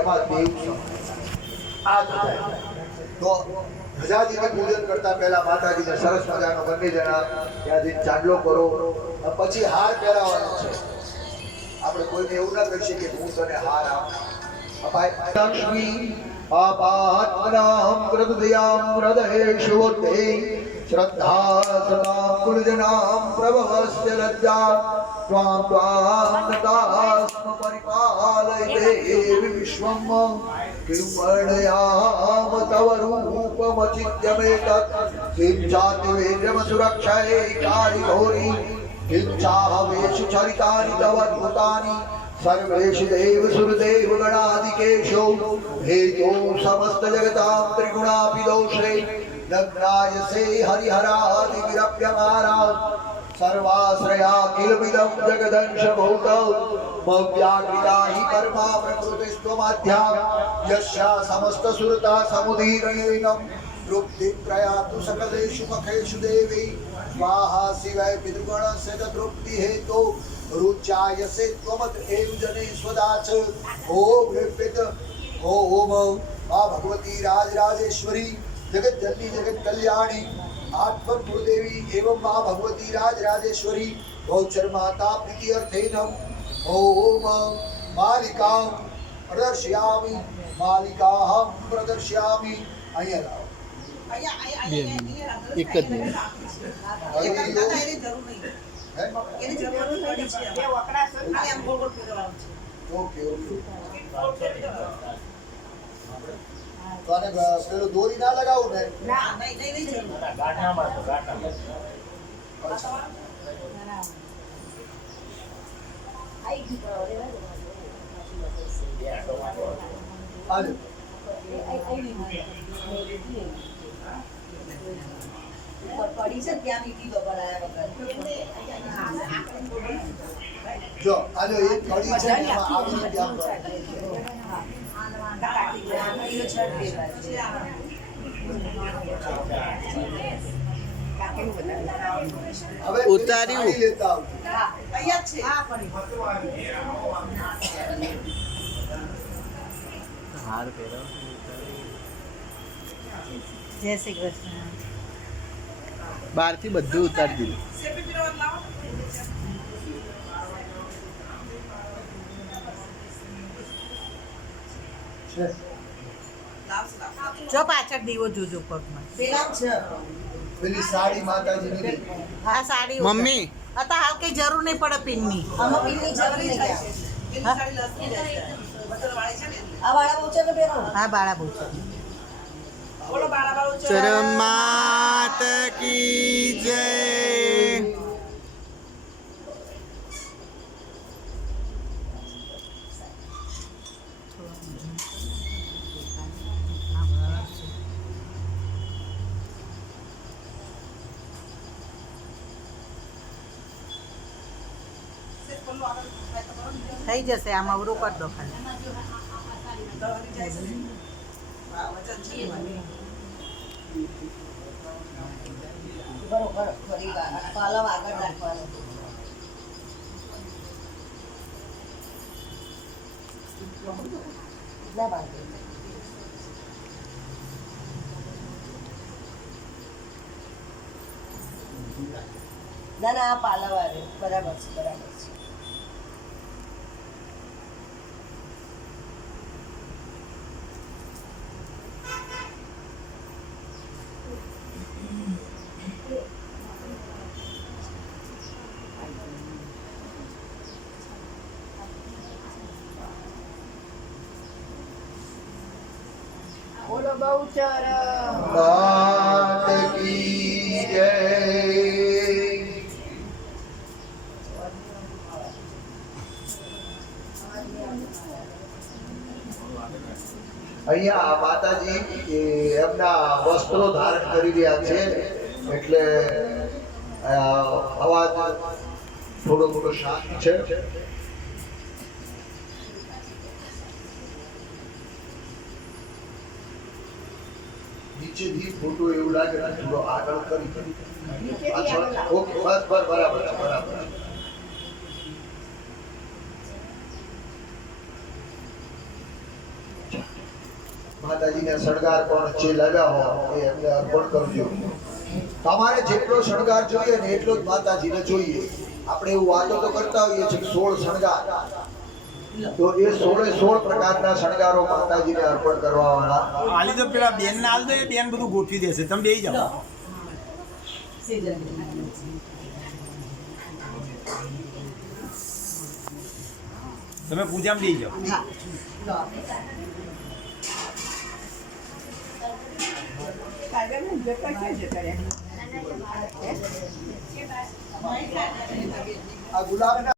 એમાં દેવ આ થાય. તો ધજાજીને પૂજન કરતા પહેલા માતાજીને સરસ મજાનો બંને જણા ત્યાંથી ચાંદલો કરો, પછી હાર પહેરાવવાનો છે. આપણે કોઈને એવું ના કહી શકીએ કે હું તને હાર અપાય. લક્ષ્મી પાપાત્મનામ કૃતદયામ હૃદયેષુતે શ્રદ્ધા સદા કુલજનામ પ્રભવસ્ય લજ્જા ત્વાં ત્વાં નતાસ્મ પરિપાલયતે વિશ્વમ કિંવર્ણયામ તવ રૂપમચિત્યમેતત કિં ચાતિ વેદ્યમ સુરક્ષાએ કારિ ઘોરી કિં ચાહવેષુ ચરિતાનિ તવ અદ્ભુતાનિ सर्वेषु देव सुरदेव गणाधिकेशो हेतो समस्त जगतां त्रिगुणापि दोषे नग्नायसे हरिहरादिविरप्यमाना सर्वाश्रया किलमिदं जगदंश भूतौ मव्याकृता हि कर्मा प्रकृतिस्त्वमाद्या यस्या समस्त सुरता समुदीरणेन तृप्तिं प्रयातु सकलेषु मखेषु देवी स्वाहा शिवाय पितृगणस्य च तृप्ति हेतो रुचायसे त्वमत एव जने स्वदाच ओम ऋपित ओम मां भगवती राजराजेश्वरी जगत जननी जगत कल्याणी आत्मन गुरुदेवी एवं मां भगवती राजराजेश्वरी गौचर माता प्रीति अर्थेनम ओम मालिका प्रदर्शयामि मालिकाहं प्रदर्शयामि. અહીંયા લાવો, એક જ મિનિટ. એની જરૂર પડી છે. બે વકડા છે અને આમ ગોળ ગોળ ફેરવવાનું છે. Okay okay. તો આને પેલો દોરી ના લગાવું ને? ના નહીં જરૂર. ગાંઠામાં તો ગાંઠામાં. આઈ ગઈ તો રે હાલો. પડી છે ત્યાં મીઠી બબર આયા વગર. જો આજો એક પડી છે એમાં આવી ત્યાં હવે ઉતાર્યું લેતા આવ. હા અહીંયા છે. હા પડી હાર પહેરો. જય શ્રી કૃષ્ણ. બહારથી બધું ઉતારી દીધું. જો પાછળ દીવો જોજો પગમાં. પેલા છે પેલી સાડી માતાજીની. આ સાડી મમ્મી હતા હાલ કઈ જરૂર નહીં પડે પિનની. આમાં પિનની જરૂર નહીં પડે. પેલી સાડી લસકી જાય છે. બતર વાળી છે ને. આ વાળા બહુ છે ને બેનો. હા બાળા બહુ છે. બોલો બાળા બાળો છે. ચરમાત કી જય. થઈ જશે આમ અવરું કરી દો ખાલી. બરોબર ફરી પાલવ આગળ રાખવાનું. ના બાંધે ના ના આ પાલવ આવે બરાબર છે બરાબર છે. બોલો બહુચર માત કી જય. અહીંયા માતાજી એમના વસ્ત્રો ધારણ કરી રહ્યા છે એટલે અવાજ થોડો મોટો શાંત છે. નીચેથી ફોટો એવું લાગે ને થોડો આગળ કરી પાછળ. ઓકે બસ બરાબર છે બરાબર છે. માતાજીને શણગાર પણ જે લાવ્યા હો એ એમને અર્પણ કરજો. તમારે જેટલો શણગાર જોઈએ ને એટલો જ માતાજીને જોઈએ. આપણે એવું વાતો તો કરતા હોઈએ છીએ કે 16 શણગાર, તો એ 16 પ્રકારના શણગારો માતાજીને અર્પણ કરવાવાળા. આલી તો પેલા બેન ને આલ દો, એ બેન બધું ગોઠવી દેશે. તમે બેસી જાઓ. તમે પૂજામાં બેસી જાઓ. આ ગુલાબના